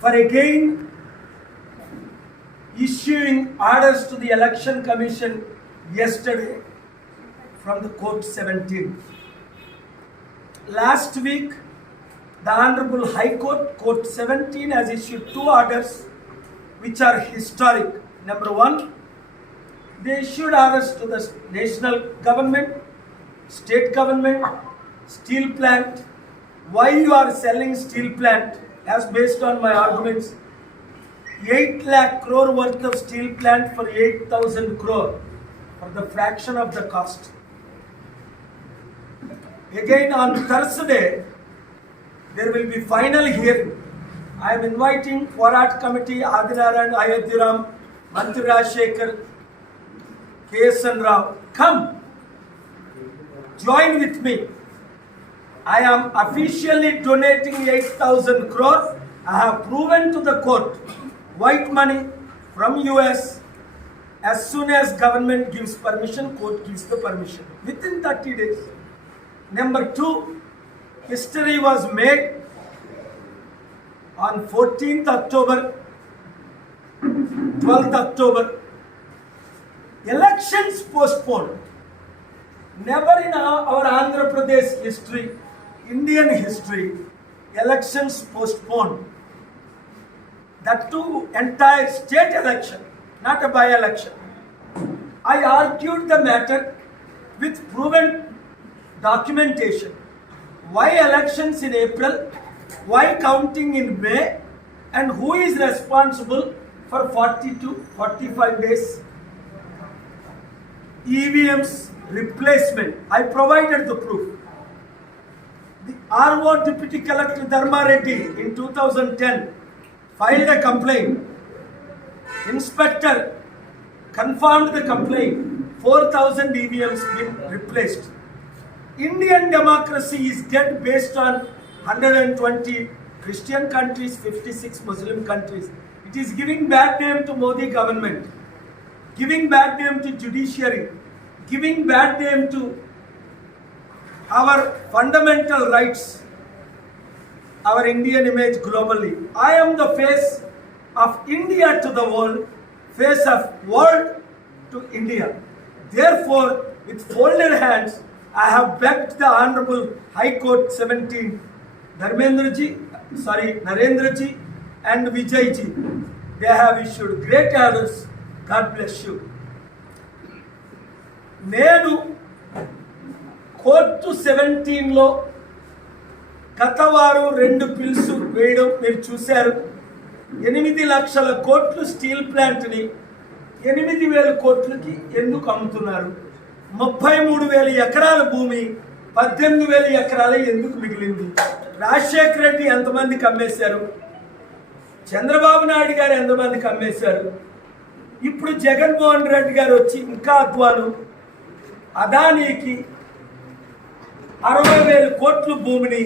for again issuing orders to the Election Commission yesterday from the Court 17. Last week, the Honorable High Court, Court 17, has issued two orders which are historic. Number one, they issued orders to the national government, state government, steel plant. Why you are selling steel plant? As based on my arguments, 8 lakh crore worth of steel plant for 8,000 crore for the fraction of the cost. Again on Thursday, there will be final hearing. I am inviting Porat Committee, Adinarayan, Ayodhyaram, Mantri Rajshekhar, K.S.N. Rao. Come, join with me. I am officially donating 8,000 crore. I have proven to the court white money from US. As soon as government gives permission, court gives the permission within 30 days. Number two, history was made on 14th October, 12th October. Elections postponed. Never in our Andhra Pradesh history, Indian history, elections postponed. That too, entire state election, not a by-election. I argued the matter with proven documentation. Why elections in April? Why counting in May? And who is responsible for 40 to 45 days? EVM's replacement. I provided the proof. The RO Deputy Collector Dharma Reddy in 2010 filed a complaint. Inspector confirmed the complaint. 4,000 EVMs been replaced. Indian democracy is dead based on 120 Christian countries, 56 Muslim countries. It is giving bad name to Modi government, giving bad name to judiciary, giving bad name to our fundamental rights, our Indian image globally. I am the face of India to the world, face of world to India. Therefore, with folded hands, I have begged the Honorable High Court 17, Narendra ji and Vijay ji. They have issued great orders. God bless you. నేను court 17లో గత వారం 2 pills వేయడం మీరు చూశారు. 8 లక్షల కోట్లు steel ప్లాంట్ని 8,000 కోట్లకి ఎందుకు అమ్ముతున్నారు? 33,000 ఎకరాల భూమి 18,000 ఎకరాలే ఎందుకు మిగిలింది? రాజశేఖర రెడ్డి ఎంతమందికి అమ్మేశారు? చంద్రబాబు నాయుడు గారు ఎంతమందికి అమ్మేశారు? ఇప్పుడు జగన్మోహన్ రెడ్డి గారు వచ్చి ఇంకా అధ్వానం, అదానీకి 60,000 కోట్ల భూమిని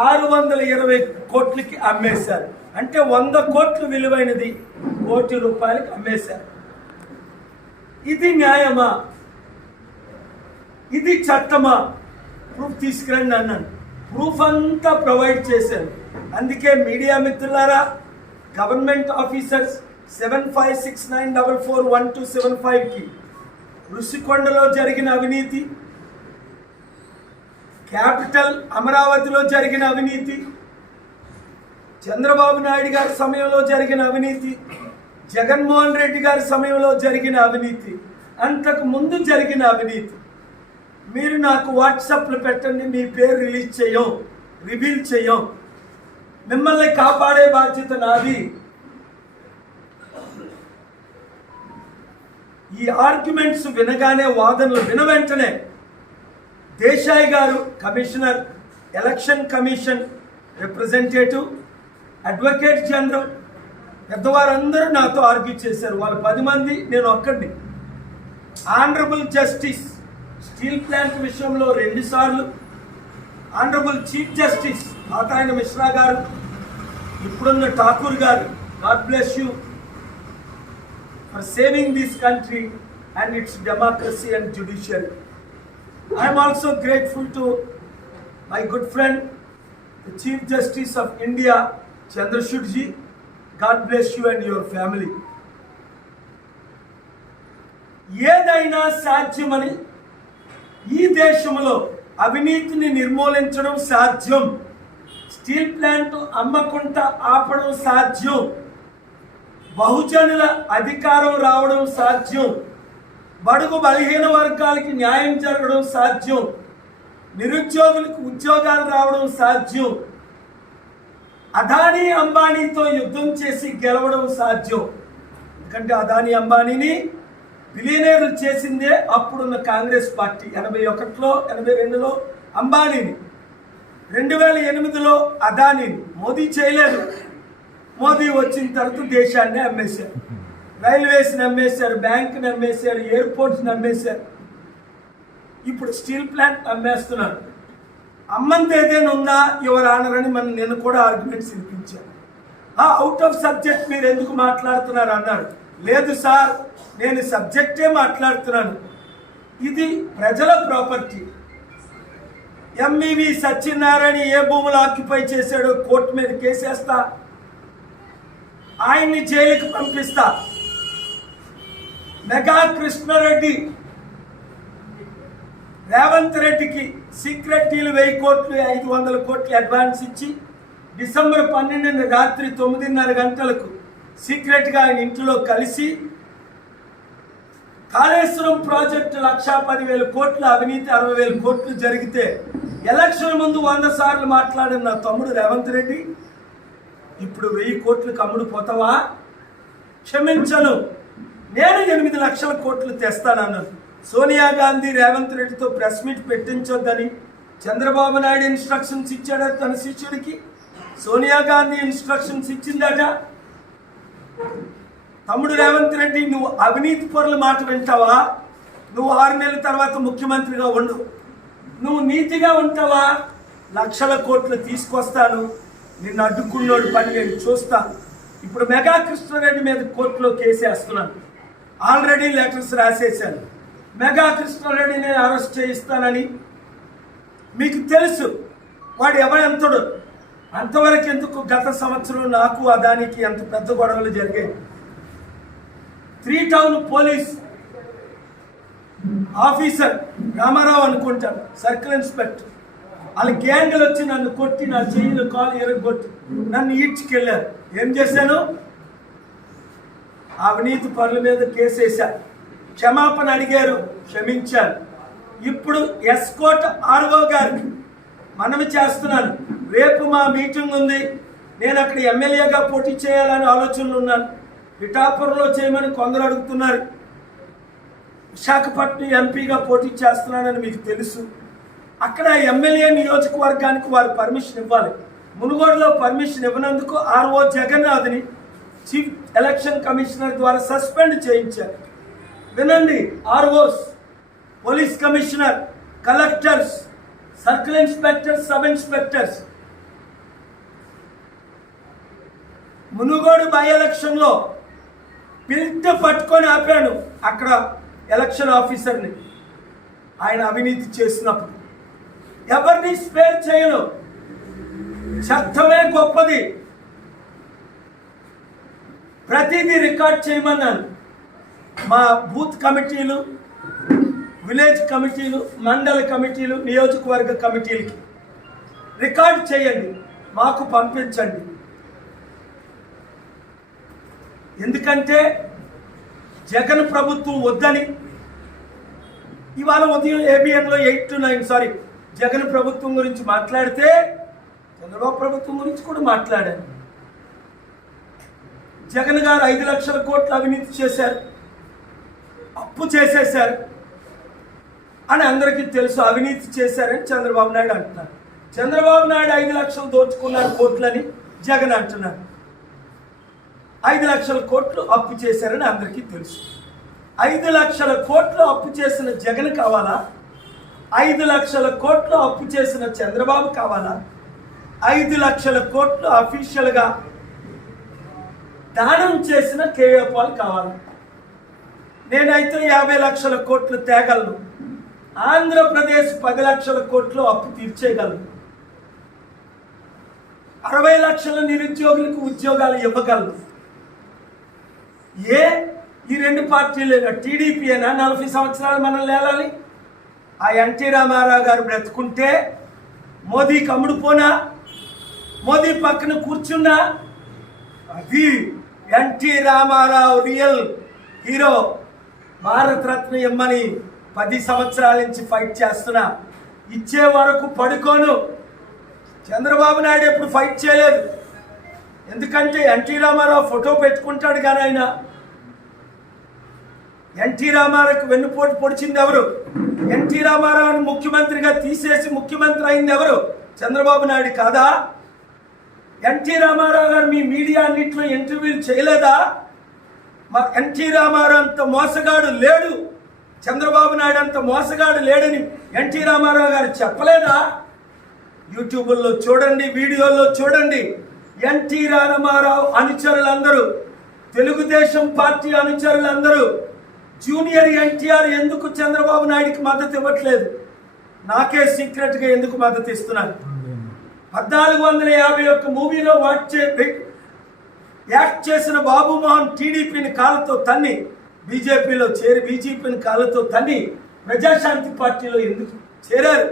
620 కోట్లకి అమ్మేశారు. అంటే 100 కోట్లు విలువైనది ₹1 కోటి అమ్మేశారు. ఇది న్యాయమా? ఇది చట్టమా? ప్రూఫ్ తీసుకురండి అన్నాను. ప్రూఫ్ అంతా ప్రొవైడ్ చేశాను. అందుకే మీడియా మిత్రులారా, గవర్నమెంట్ ఆఫీసర్స్ 7569441275కి ఋషికొండలో జరిగిన అవినీతి, క్యాపిటల్ అమరావతిలో జరిగిన అవినీతి, చంద్రబాబు నాయుడు గారి సమయంలో జరిగిన అవినీతి, జగన్మోహన్ రెడ్డి గారి సమయంలో జరిగిన అవినీతి, అంతకు ముందు జరిగిన అవినీతి మీరు నాకు వాట్సాప్లో పెట్టండి. మీ పేరు రివీల్ చేయం. మిమ్మల్ని కాపాడే బాధ్యత నాది. ఈ ఆర్గ్యుమెంట్స్ వినగానే, వాదనలు వెంటనే దేశాయ్ గారు, commissioner, election commission representative, advocate general, పెద్దవారందరూ నాతో ఆర్గ్యూ చేశారు. వాళ్ళు 10 మంది, నేను ఒక్కడిని. ఆనరబుల్ జస్టిస్ స్టీల్ ప్లాంట్ విషయంలో 2 సార్లు, ఆనరబుల్ చీఫ్ జస్టిస్ ఆతాయన మిశ్రా గారు, ఇప్పుడున్న ఠాకూర్ గారు, God bless you for saving this country and its democracy and judiciary. I am also grateful to my good friend, the Chief Justice of India, Chandrashud ji, God bless you and your family. ఏదైనా సాధ్యమని ఈ దేశంలో అవినీతిని నిర్మూలించడం సాధ్యం, steel plant అమ్మకుండా ఆపడం సాధ్యం, బహుజనుల అధికారం రావడం సాధ్యం, బడుగు బలహీన వర్గాలకి న్యాయం జరగడం సాధ్యం, నిరుద్యోగులకు ఉద్యోగాలు రావడం సాధ్యం, అదానీ అంబానీతో యుద్ధం చేసి గెలవడం సాధ్యం. ఎందుకంటే అదానీ అంబానీని బిలియనీర్లు చేసిందే అప్పుడున్న కాంగ్రెస్ పార్టీ. 81లో 82లో అంబానీని, 2008లో అదానీని. మోదీ చేయలేదు. మోదీ వచ్చిన తర్వాత దేశాన్ని అమ్మేశారు, రైల్వేస్ని అమ్మేశారు, బ్యాంక్ని అమ్మేశారు, ఎయిర్పోర్ట్స్ని అమ్మేశారు. ఇప్పుడు స్టీల్ ప్లాంట్ అమ్మేస్తున్నారు. అమ్మంది ఏదైనా ఉందా యువర్ ఆనర్ అని నేను కూడా ఆర్గ్యుమెంట్స్ వినిపించాను. అవుట్ ఆఫ్ సబ్జెక్ట్ మీరు ఎందుకు మాట్లాడుతున్నారు అన్నారు. లేదు సార్, నేను సబ్జెక్టే మాట్లాడుతున్నాను. ఇది ప్రజల ప్రాపర్టీ. ఎంవివి సత్యనారాయణ ఏ భూములు ఆక్యుపై చేశాడో కోర్టు మీద కేసేస్తా, ఆయన్ని జైలుకి పంపిస్తా. మెగా కృష్ణారెడ్డి రేవంత్ రెడ్డికి సీక్రెట్ డీల్ 1000 కోట్లు 500 కోట్లు అడ్వాన్స్ ఇచ్చి డిసెంబర్ 12 రాత్రి 9:30 గంటలకు సీక్రెట్గా ఆయన ఇంట్లో కలిసి కాళేశ్వరం ప్రాజెక్టు 1,10,000 కోట్ల అవినీతి 60,000 కోట్లు జరిగితే ఎలక్షన్ ముందు 100 సార్లు మాట్లాడిన నా తమ్ముడు రేవంత్ రెడ్డి ఇప్పుడు 1000 కోట్లకు అమ్ముడు పోతావా? క్షమించను, నేను 8 లక్షల కోట్లు తెస్తానన్నాను. సోనియా గాంధీ రేవంత్ రెడ్డితో ప్రెస్ మీట్ పెట్టించొద్దని చంద్రబాబు నాయుడు ఇన్స్ట్రక్షన్స్ ఇచ్చాడ తన శిష్యుడికి. సోనియా గాంధీ ఇన్స్ట్రక్షన్స్ ఇచ్చిందట. తమ్ముడు రేవంత్ రెడ్డి, నువ్వు అవినీతి పరుల మాట వింటావా? నువ్వు 6 నెలల తర్వాత ముఖ్యమంత్రిగా ఉండు. నువ్వు నీతిగా ఉంటావా? లక్షల కోట్లు తీసుకొస్తాను, నిన్ను అడ్డుకున్నోడు పని నేను చూస్తా. ఇప్పుడు మెగా కృష్ణారెడ్డి మీద కోర్టులో కేసేస్తున్నాను. ఆల్రెడీ లెటర్స్ రాసేశాను. మెగా కృష్ణారెడ్డిని అరెస్ట్ చేయిస్తానని మీకు తెలుసు. వాడు ఎవరెంతడు అంతవరకు ఎందుకు? గత సంవత్సరం నాకు అదానికి ఎంత పెద్ద గొడవలు జరిగాయి. 3 టౌన్ పోలీస్ ఆఫీసర్ రామారావు అనుకుంటాను, సర్కిల్ ఇన్స్పెక్టర్, వాళ్ళ గ్యాంగులు వచ్చి నన్ను కొట్టి నా చెయ్యిలు కాలు ఎరగొట్టి నన్ను ఈడ్చుకెళ్ళారు. ఏం చేశాను? అవినీతి పనుల మీద కేసేశారు. క్షమాపణ అడిగారు, క్షమించాను. ఇప్పుడు ఎస్కోట్ ఆర్ఓ గారికి మనవి చేస్తున్నాను. రేపు మా మీటింగ్ ఉంది. నేను అక్కడ ఎమ్మెల్యేగా పోటీ చేయాలని ఆలోచనలు ఉన్నాను. పిఠాపురంలో చేయమని కొందరు అడుగుతున్నారు. విశాఖపట్నం ఎంపీగా పోటీ చేస్తున్నానని మీకు తెలుసు. అక్కడ ఎమ్మెల్యే నియోజకవర్గానికి వారు పర్మిషన్ ఇవ్వాలి. మునుగోడులో పర్మిషన్ ఇవ్వనందుకు ఆర్ఓ జగన్నాథ్ని చీఫ్ ఎలక్షన్ కమిషనర్ ద్వారా సస్పెండ్ చేయించారు. వినండి, ROs, police commissioner, collectors, circle inspectors, sub inspectors. Munugode by ఎలక్షన్లో పిల్ట్ పట్టుకొని ఆపాను అక్కడ ఎలక్షన్ ఆఫీసర్ని. ఆయన అవినీతి చేసినప్పుడు ఎవరిని స్పేర్ చేయను. చట్టమే గొప్పది. ప్రతిదీ రికార్డ్ చేయమన్నాను. మా బూత్ కమిటీలు, విలేజ్ కమిటీలు, మండల కమిటీలు, నియోజకవర్గ కమిటీలకి రికార్డ్ చేయండి, మాకు పంపించండి. ఎందుకంటే జగన్ ప్రభుత్వం వద్దని ఇవాళ ఉదయం ఏబిఎన్లో 8 to 9 జగన్ ప్రభుత్వం గురించి మాట్లాడితే చంద్రబాబు ప్రభుత్వం గురించి కూడా మాట్లాడాను. జగన్ గారు 5 లక్షల కోట్లు అవినీతి చేశారు, అప్పు చేసేశారు అని అందరికీ తెలుసు. అవినీతి చేశారని చంద్రబాబు నాయుడు అంటున్నారు. చంద్రబాబు నాయుడు 5 లక్షలు దోచుకున్నారు కోట్లని జగన్ అంటున్నారు. 5 లక్షల కోట్లు అప్పు చేశారని అందరికీ తెలుసు. 5 లక్షల కోట్లు అప్పు చేసిన జగన్ కావాలా? 5 లక్షల కోట్లు అప్పు చేసిన చంద్రబాబు కావాలా? 5 లక్షల కోట్లు అఫీషియల్గా దానం చేసిన కేఏ పాల్ కావాలా? నేనైతే 50 లక్షల కోట్లు తేగలను. ఆంధ్రప్రదేశ్ 10 లక్షల కోట్లు అప్పు తీర్చేయగలను. 60 లక్షల నిరుద్యోగులకు ఉద్యోగాలు ఇవ్వగలరు. ఈ రెండు పార్టీలేనా? టీడీపీ అయినా 40 సంవత్సరాలు మనం లేలాలి? ఆ ఎన్టీ రామారావు గారు బ్రతుకుంటే మోదీ కమ్ముడు పోనా, మోదీ పక్కన కూర్చున్నా, అది ఎన్టీ రామారావు రియల్ హీరో. భారతరత్న ఇమ్మని 10 సంవత్సరాల నుంచి ఫైట్ చేస్తున్నా, ఇచ్చే వరకు పడుకోను. చంద్రబాబు నాయుడు ఎప్పుడు ఫైట్ చేయలేదు, ఎందుకంటే ఎన్టీ రామారావు ఫోటో పెట్టుకుంటాడు. కానీ ఆయన ఎన్టీ రామారావుకి వెన్నుపోటు పొడిచింది ఎవరు? ఎన్టీ రామారావుని ముఖ్యమంత్రిగా తీసేసి ముఖ్యమంత్రి అయింది ఎవరు? చంద్రబాబు నాయుడు కాదా? ఎన్టీ రామారావు గారు మీ మీడియా అన్నింటిలో ఇంటర్వ్యూలు చేయలేదా? ఎన్టీ రామారావు అంత మోసగాడు లేడు, చంద్రబాబు నాయుడు అంత మోసగాడు లేడని ఎన్టీ రామారావు గారు చెప్పలేదా? యూట్యూబ్లో చూడండి, వీడియోల్లో చూడండి. ఎన్టీ రామారావు అనుచరులందరూ, తెలుగుదేశం పార్టీ అనుచరులందరూ జూనియర్ ఎన్టీఆర్ ఎందుకు చంద్రబాబు నాయుడికి మద్దతు ఇవ్వట్లేదు? నాకే సీక్రెట్గా ఎందుకు మద్దతు ఇస్తున్నారు? 1451 మూవీలో యాక్ట్ చేసిన బాబు మోహన్ టీడీపీని కాళ్ళతో తన్ని బీజేపీలో చేరి బీజేపీని కాళ్ళతో తన్ని ప్రజాశాంతి పార్టీలో ఎందుకు చేరారు?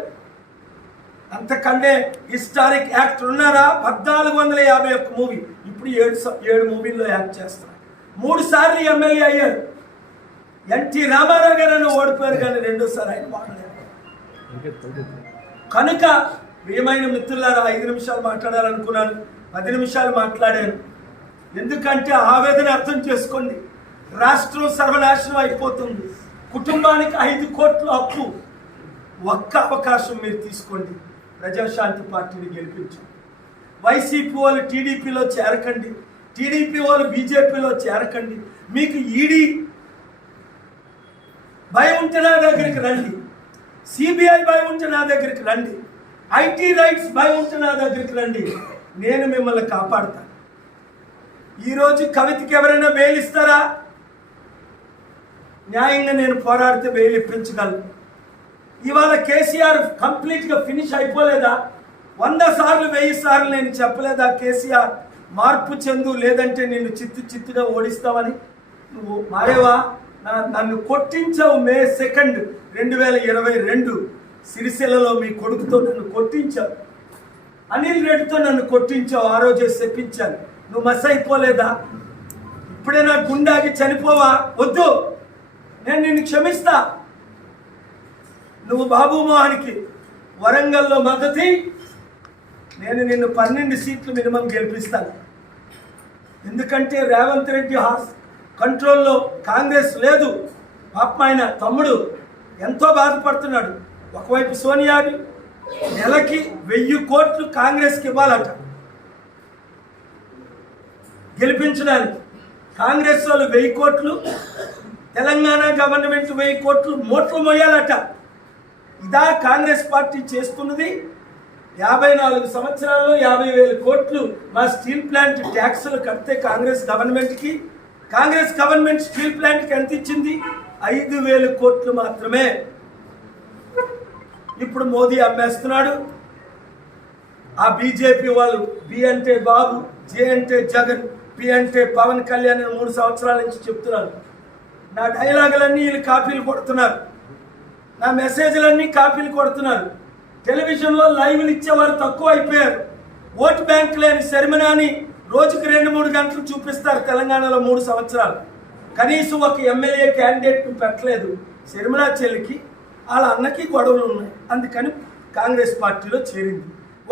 అంతకంటే హిస్టారిక్ యాక్టర్ ఉన్నారా? 1451 మూవీ, ఇప్పుడు 7 మూవీల్లో యాక్ట్ చేస్తున్నారు. 3 సార్లు ఎమ్మెల్యే అయ్యారు. ఎన్టీ రామారావు గారు ఓడిపోయారు, కానీ 2సారి ఆయన వాడలేదు. కనుక ప్రియమైన మిత్రులారా, 5 నిమిషాలు మాట్లాడాలనుకున్నాను, 10 నిమిషాలు మాట్లాడాను. ఎందుకంటే ఆవేదన అర్థం చేసుకోండి. రాష్ట్రం సర్వనాశనం అయిపోతుంది. కుటుంబానికి 5 కోట్ల అప్పు. ఒక్క అవకాశం మీరు తీసుకోండి, ప్రజాశాంతి పార్టీని గెలిపించండి. వైసీపీ వాళ్ళు టీడీపీలో చేరకండి, టీడీపీ వాళ్ళు బీజేపీలో చేరకండి. మీకు ఈడీ భయం ఉంటే నా దగ్గరికి రండి, సిబిఐ భయం ఉంటే నా దగ్గరికి రండి, ఐటీ రైట్స్ భయం ఉంటే నా దగ్గరికి రండి. నేను మిమ్మల్ని కాపాడుతాను. ఈరోజు కవితకి ఎవరైనా బెయిల్ ఇస్తారా? న్యాయంగా నేను పోరాడితే బెయిల్ ఇప్పించగలను. ఇవాళ కేసీఆర్ కంప్లీట్గా ఫినిష్ అయిపోలేదా? 100 సార్లు 1000 సార్లు నేను చెప్పలేదా కేసీఆర్ మార్పు చెందు, లేదంటే నిన్ను చిత్తుగా ఓడిస్తామని? నువ్వు మారేవా? నన్ను కొట్టించావు. మే 2, 2022 సిరిసిల్లలో మీ కొడుకుతో నన్ను కొట్టించావు. అనిల్ రెడ్డితో నన్ను కొట్టించావు. ఆ రోజే చెప్పించాను. నువ్వు మస్ అయిపోలేదా? ఇప్పుడే నా గుండాకి చనిపోవా? వద్దు, నేను నిన్ను క్షమిస్తా. నువ్వు బాబు మోహన్కి వరంగల్లో మద్దతు, నేను నిన్ను 12 సీట్లు మినిమం గెలిపిస్తాను. ఎందుకంటే రేవంత్ రెడ్డి కంట్రోల్లో కాంగ్రెస్ లేదు. పాప ఆయన తమ్ముడు ఎంతో బాధపడుతున్నాడు. ఒకవైపు సోనియాని నెలకి 1000 కోట్లు కాంగ్రెస్కి ఇవ్వాలట గెలిపించడానికి. కాంగ్రెస్ వాళ్ళు 1000 కోట్లు, తెలంగాణ గవర్నమెంట్ 1000 కోట్లు మోట్లు మోయాలట. ఇదా కాంగ్రెస్ పార్టీ చేస్తున్నది? 54 సంవత్సరాల్లో 50,000 కోట్లు మా స్టీల్ ప్లాంట్ ట్యాక్సులు కడితే కాంగ్రెస్ గవర్నమెంట్ స్టీల్ ప్లాంట్కి ఎంత ఇచ్చింది? 5,000 కోట్లు మాత్రమే. ఇప్పుడు మోదీ అమ్మేస్తున్నాడు. ఆ బీజేపీ వాళ్ళు బి అంటే బాబు, జే అంటే జగన్, పి అంటే పవన్ కళ్యాణ్ 3 సంవత్సరాల నుంచి చెప్తున్నారు. నా డైలాగులన్నీ వీళ్ళు కాపీలు కొడుతున్నారు, నా మెసేజ్లన్నీ కాపీలు కొడుతున్నారు. టెలివిజన్లో లైవ్లు ఇచ్చేవారు తక్కువ అయిపోయారు. ఓటు బ్యాంక్ లేని సెరమనీ రోజుకి 2-3 గంటలు చూపిస్తారు. తెలంగాణలో 3 సంవత్సరాలు కనీసం ఒక ఎమ్మెల్యే క్యాండిడేట్ను పెట్టలేదు. శర్మిలా చెల్లికి వాళ్ళ అన్నకి గొడవలు ఉన్నాయి, అందుకని కాంగ్రెస్ పార్టీలో చేరింది.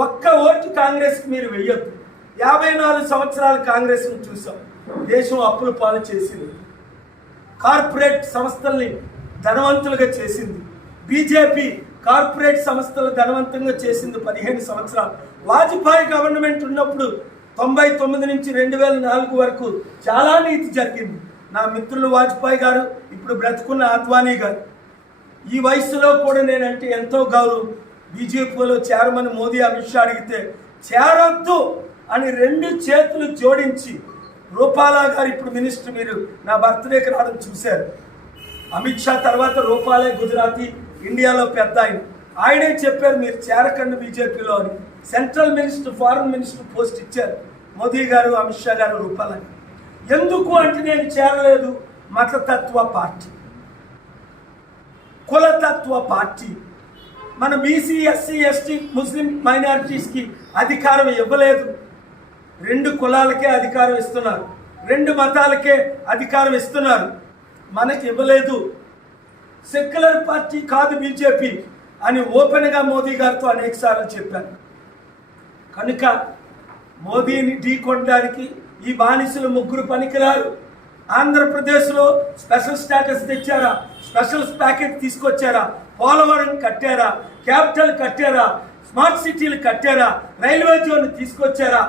ఒక్క ఓటు కాంగ్రెస్కి మీరు వెయ్యొద్దు. 54 సంవత్సరాలు కాంగ్రెస్ను చూసాం. దేశం అప్పుల పాలు చేసింది, కార్పొరేట్ సంస్థల్ని ధనవంతులుగా చేసింది. బీజేపీ కార్పొరేట్ సంస్థలు ధనవంతంగా చేసింది 15 సంవత్సరాలు. వాజ్పేయి గవర్నమెంట్ ఉన్నప్పుడు 99 నుంచి 2004 వరకు చాలా నీతి జరిగింది. నా మిత్రులు వాజ్పేయి గారు, ఇప్పుడు బ్రతుకున్న అద్వానీ గారు, ఈ వయసులో కూడా నేనంటే ఎంతో గౌరవం. బీజేపీలో చేరమని మోదీ అమిత్ షా అడిగితే చేరొద్దు అని 2 చేతులు జోడించి, రూపాలా గారు ఇప్పుడు మినిస్టర్, మీరు నా బర్త్డేకి రావడం చూశారు. అమిత్ షా తర్వాత రూపాలే గుజరాతీ ఇండియాలో పెద్ద ఆయనే చెప్పారు మీరు చేరకండి బీజేపీలో అని. Central minister, foreign minister post ఇచ్చారు మోదీ గారు, అమిత్ షా గారు రూపాలని. ఎందుకు అంటే నేను చేరలేదు మతతత్వ పార్టీ, కులతత్వ పార్టీ. మన బీసీ, ఎస్సీ, ఎస్టీ, ముస్లిం మైనారిటీస్కి అధికారం ఇవ్వలేదు. 2 కులాలకే అధికారం ఇస్తున్నారు, 2 మతాలకే అధికారం ఇస్తున్నారు, మనకి ఇవ్వలేదు. సెక్యులర్ పార్టీ కాదు బీజేపీ అని ఓపెన్గా మోదీ గారితో అనేకసార్లు చెప్పాను. కనుక మోదీని ఢీకొనడానికి ఈ బానిసలు 3 పనికిరారు. ఆంధ్రప్రదేశ్లో స్పెషల్ స్టేటస్ తెచ్చారా, స్పెషల్ ప్యాకేజ్ తీసుకొచ్చారా, పోలవరం కట్టారా, క్యాపిటల్ కట్టారా, స్మార్ట్ సిటీలు కట్టారా, రైల్వే జోన్ తీసుకొచ్చారా?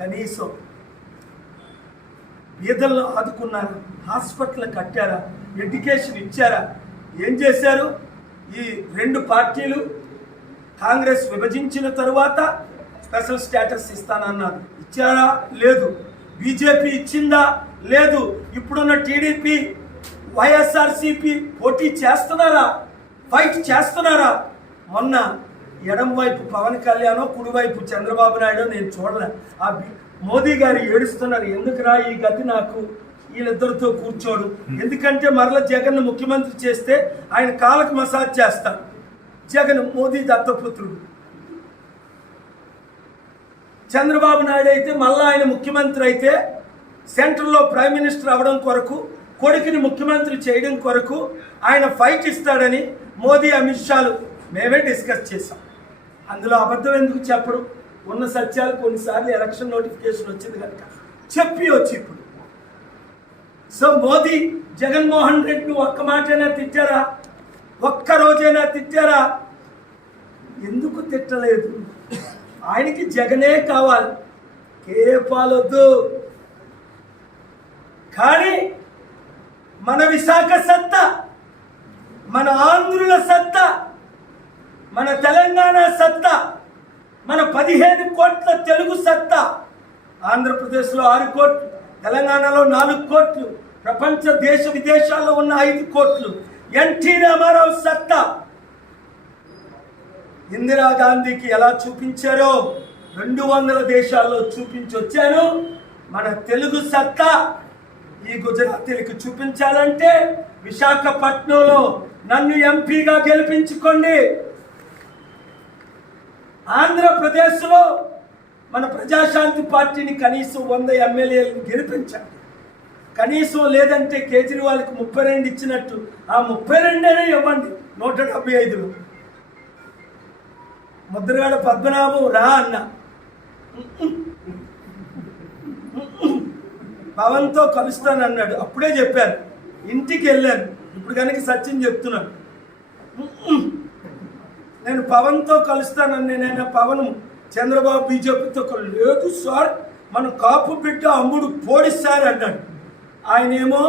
కనీసం పేదలను ఆదుకున్నారా, హాస్పిటల్ కట్టారా, ఎడ్యుకేషన్ ఇచ్చారా? ఏం చేశారు? ఈ 2 పార్టీలు కాంగ్రెస్ విభజించిన తరువాత స్పెషల్ స్టేటస్ ఇస్తానన్నారు, ఇచ్చారా? లేదు. బీజేపీ ఇచ్చిందా? లేదు. ఇప్పుడున్న టీడీపీ, వైఎస్ఆర్సీపీ పోటీ చేస్తున్నారా, ఫైట్ చేస్తున్నారా? మొన్న ఎడం వైపు పవన్ కళ్యాణ్, కుడివైపు చంద్రబాబు నాయుడు నేను చూడలే. ఆ మోదీ గారు ఏడుస్తున్నారు, ఎందుకురా ఈ గతి నాకు, వీళ్ళిద్దరితో కూర్చోడు. ఎందుకంటే మరల జగన్ ముఖ్యమంత్రి చేస్తే ఆయన కాళ్ళకు మసాజ్ చేస్తాడు. జగన్ మోదీ దత్తపుత్రుడు. చంద్రబాబు నాయుడు అయితే మళ్ళీ ఆయన ముఖ్యమంత్రి అయితే సెంట్రల్లో ప్రైమ్ మినిస్టర్ అవడం కొరకు, కొడుకుని ముఖ్యమంత్రి చేయడం కొరకు ఆయన ఫైట్ ఇస్తాడని మోదీ, అమిత్ షాలు మేమే డిస్కస్ చేసాం. అందులో అబద్ధం ఎందుకు చెప్పడం? ఉన్న సత్యాలు కొన్నిసార్లు ఎలక్షన్ నోటిఫికేషన్ వచ్చింది కనుక చెప్పి వచ్చి ఇప్పుడు. సో మోదీ జగన్మోహన్ రెడ్డి ఒక్క మాటైనా తిట్టారా? ఒక్క రోజైనా తిట్టారా? ఎందుకు తిట్టలేదు? ఆయనకి జగనే కావాలి, కేపాలొద్దు. కానీ మన విశాఖ సత్తా, మన ఆంధ్రుల సత్తా, మన తెలంగాణ సత్తా, మన 15 కోట్ల తెలుగు సత్తా, ఆంధ్రప్రదేశ్లో 6 కోట్లు, తెలంగాణలో 4 కోట్లు, ప్రపంచ దేశ విదేశాల్లో ఉన్న 5 కోట్లు, ఎన్టీ రామారావు సత్తా ఇందిరాగాంధీకి ఎలా చూపించారో 200 దేశాల్లో చూపించొచ్చాను. మన తెలుగు సత్తా ఈ గుజరాతీలకు చూపించాలంటే విశాఖపట్నంలో నన్ను ఎంపీగా గెలిపించుకోండి. ఆంధ్రప్రదేశ్లో మన ప్రజాశాంతి పార్టీని కనీసం 100 ఎమ్మెల్యేలను గెలిపించండి. కనీసం లేదంటే కేజ్రీవాల్కి 32 ఇచ్చినట్టు ఆ 32 ఇవ్వండి 175లో. ముద్రగడ పద్మనాభం రా అన్న, పవన్తో కలుస్తానన్నాడు, అప్పుడే చెప్పాను, ఇంటికి వెళ్ళాను. ఇప్పుడు కనుక సచిన్ చెప్తున్నాను, నేను పవన్తో కలుస్తానని. నేను పవన్ చంద్రబాబు బీజేపీతో లేదు సార్, మన కాపు బిడ్డ అమ్ముడు పోడిస్తారు అన్నాడు. ఆయనేమో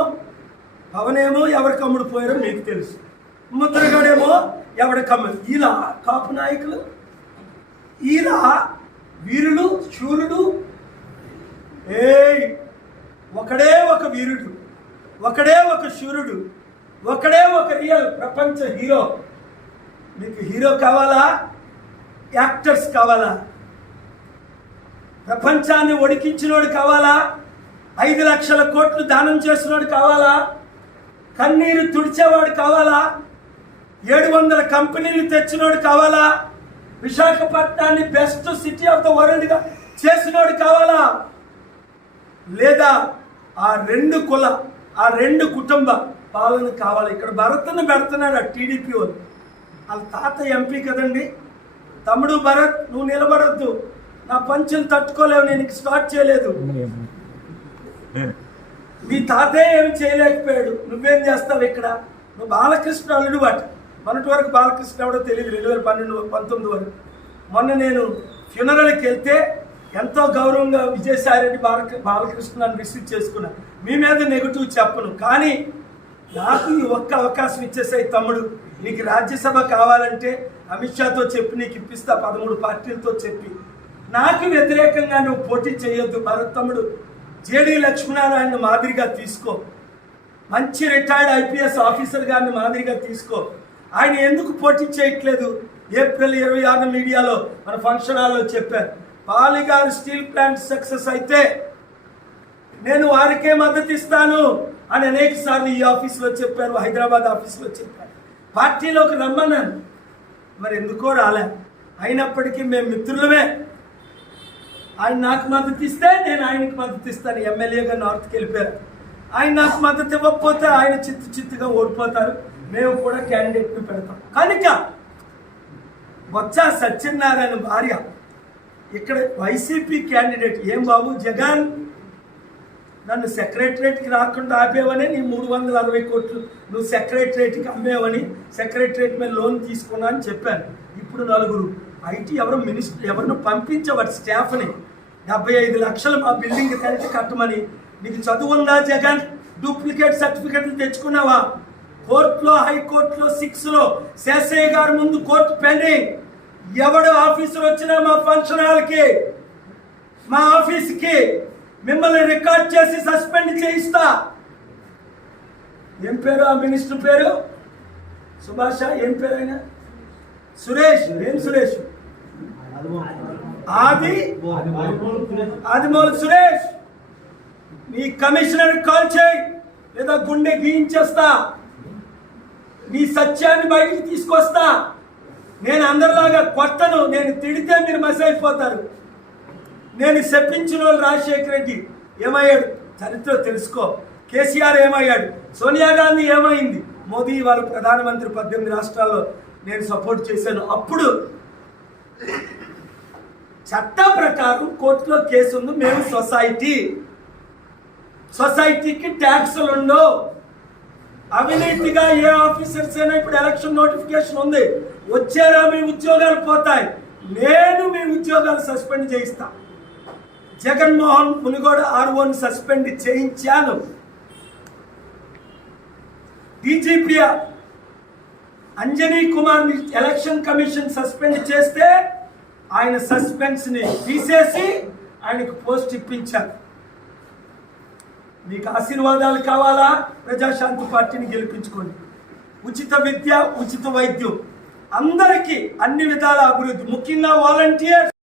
పవనేమో ఎవరికి అమ్ముడు పోయారో మీకు తెలుసు, ముద్రగడేమో ఎవరికి అమ్మారు. ఇలా కాపు నాయకులు, ఇలా వీరుడు శూరుడు. ఒకడే ఒక వీరుడు, ఒకడే ఒక శూరుడు, ఒకడే ఒక రియల్ ప్రపంచ హీరో. మీకు హీరో కావాలా? యాక్టర్స్ కావాలా? ప్రపంచాన్ని ఒడికించినోడు కావాలా? 5 లక్షల కోట్లు దానం చేసినోడు కావాలా? కన్నీరు తుడిచేవాడు కావాలా? 700 కంపెనీలు తెచ్చినోడు కావాలా? విశాఖపట్నాన్ని బెస్ట్ సిటీ ఆఫ్ ద వరల్డ్గా చేసినోడు కావాలా? లేదా ఆ 2 కుల, ఆ 2 కుటుంబ పాలన కావాలి? ఇక్కడ భరత్ను పెడుతున్నాడు ఆ టీడీపీ వాళ్ళు. వాళ్ళ తాత ఎంపీ కదండి. తమ్ముడు భరత్, నువ్వు నిలబడొద్దు, నా పంచులు తట్టుకోలేవు, నేను స్టార్ట్ చేయలేదు. మీ తాతే ఏమి చేయలేకపోయాడు, నువ్వేం చేస్తావు ఇక్కడ? నువ్వు బాలకృష్ణ అల్లుడు వాటి. మొన్నటి వరకు బాలకృష్ణ ఎవడో తెలియదు, 2012-19 వరకు. మొన్న నేను ఫ్యూనరల్కి వెళ్తే ఎంతో గౌరవంగా విజయసాయి రెడ్డి బాలకృష్ణని రిసీవ్ చేసుకున్నా. మీ మీద నెగిటివ్ చెప్పను, కానీ నాకు ఈ ఒక్క అవకాశం ఇచ్చేసాయి. తమ్ముడు, నీకు రాజ్యసభ కావాలంటే అమిత్ షాతో చెప్పి నీకు ఇప్పిస్తా, 13 పార్టీలతో చెప్పి. నాకు వ్యతిరేకంగా నువ్వు పోటీ చేయొద్దు భరత్ తమ్ముడు. జేడీ లక్ష్మీనారాయణ మాదిరిగా తీసుకో, మంచి రిటైర్డ్ ఐపీఎస్ ఆఫీసర్ గారిని మాదిరిగా తీసుకో. ఆయన ఎందుకు పోటీ చేయట్లేదు? ఏప్రిల్ 26 మీడియాలో మన ఫంక్షన్ హాల్లో చెప్పారు, పాలిగారు స్టీల్ ప్లాంట్ సక్సెస్ అయితే నేను వారికే మద్దతు ఇస్తాను అని అనేక సార్లు ఈ ఆఫీస్లో చెప్పారు, హైదరాబాద్ ఆఫీస్లో చెప్పారు. పార్టీలోకి రమ్మన్నాను, మరి ఎందుకో రాలే. అయినప్పటికీ మేము మిత్రులమే. ఆయన నాకు మద్దతు ఇస్తే నేను ఆయనకి మద్దతు ఇస్తాను. ఎమ్మెల్యేగా నార్త్కి వెళ్ళిపోయారు. ఆయన నాకు మద్దతు ఇవ్వకపోతే ఆయన చిత్తుగా ఓడిపోతారు. మేము కూడా క్యాండిడేట్ని పెడతాం. కనుక బొత్స సత్యనారాయణ భార్య ఇక్కడ వైసీపీ క్యాండిడేట్. ఏం బాబు జగన్, నన్ను సెక్రటరేట్కి రాకుండా ఆపేవని నీ 360 కోట్లు నువ్వు సెక్రటరేట్కి అమ్మేవని సెక్రటరేట్ మీద లోన్ తీసుకున్నా అని చెప్పాను. ఇప్పుడు నలుగురు ఐటీ ఎవరిని పంపించేవాడు స్టాఫ్ని 75 లక్షలు మా బిల్డింగ్ కలిసి కట్టమని. నీకు చదువు ఉందా జగన్? డూప్లికేట్ సర్టిఫికెట్లు తెచ్చుకున్నావా? కోర్టులో, హైకోర్టులో 6లో శేషయ్య గారి ముందు కోర్టు పెండింగ్. ఎవడు ఆఫీసర్ వచ్చినా మా ఫంక్షన్ హాల్కి, మా ఆఫీస్కి మిమ్మల్ని రికార్డ్ చేసి సస్పెండ్ చేయిస్తా. ఏం పేరు ఆ మినిస్టర్ పేరు? సుభాష, ఏం పేరు ఆయన? సురేష్. ఏం సురేష్? ఆదిమూల సురేష్. నీ కమిషనర్ కాల్ చేయి, లేదా గుండె గీయించేస్తా. నీ సత్యాన్ని బయటికి తీసుకొస్తా. నేను అందరిలాగా కొట్టను. నేను తిడితే మీరు మస్ అయిపోతారు. నేను చెప్పించిన వాళ్ళు రాజశేఖర రెడ్డి ఏమయ్యాడు చరిత్ర తెలుసుకో. కేసీఆర్ ఏమయ్యాడు? సోనియా గాంధీ ఏమైంది? మోదీ వాళ్ళ ప్రధానమంత్రి 18 రాష్ట్రాల్లో నేను సపోర్ట్ చేశాను. అప్పుడు చట్టం ప్రకారం కోర్టులో కేసు ఉంది. మేము సొసైటీకి ట్యాక్సులు ఉండవు. అవినీతిగా ఏ ఆఫీసర్స్ అయినా ఇప్పుడు ఎలక్షన్ నోటిఫికేషన్ ఉంది, వచ్చారా మీ ఉద్యోగాలు పోతాయి. నేను మీ ఉద్యోగాలు సస్పెండ్ చేయిస్తా. జగన్మోహన్ మునుగోడు ఆర్ఓని సస్పెండ్ చేయించాను. డీజీపీ అంజనీ కుమార్ని ఎలక్షన్ కమిషన్ సస్పెండ్ చేస్తే ఆయన సస్పెన్స్ని తీసేసి ఆయనకు పోస్ట్ ఇప్పించారు. మీకు ఆశీర్వాదాలు కావాలా? ప్రజాశాంతి పార్టీని గెలిపించుకోండి. ఉచిత విద్య, ఉచిత వైద్యం, అందరికీ అన్ని విధాల అభివృద్ధి, ముఖ్యంగా వాలంటీర్స్.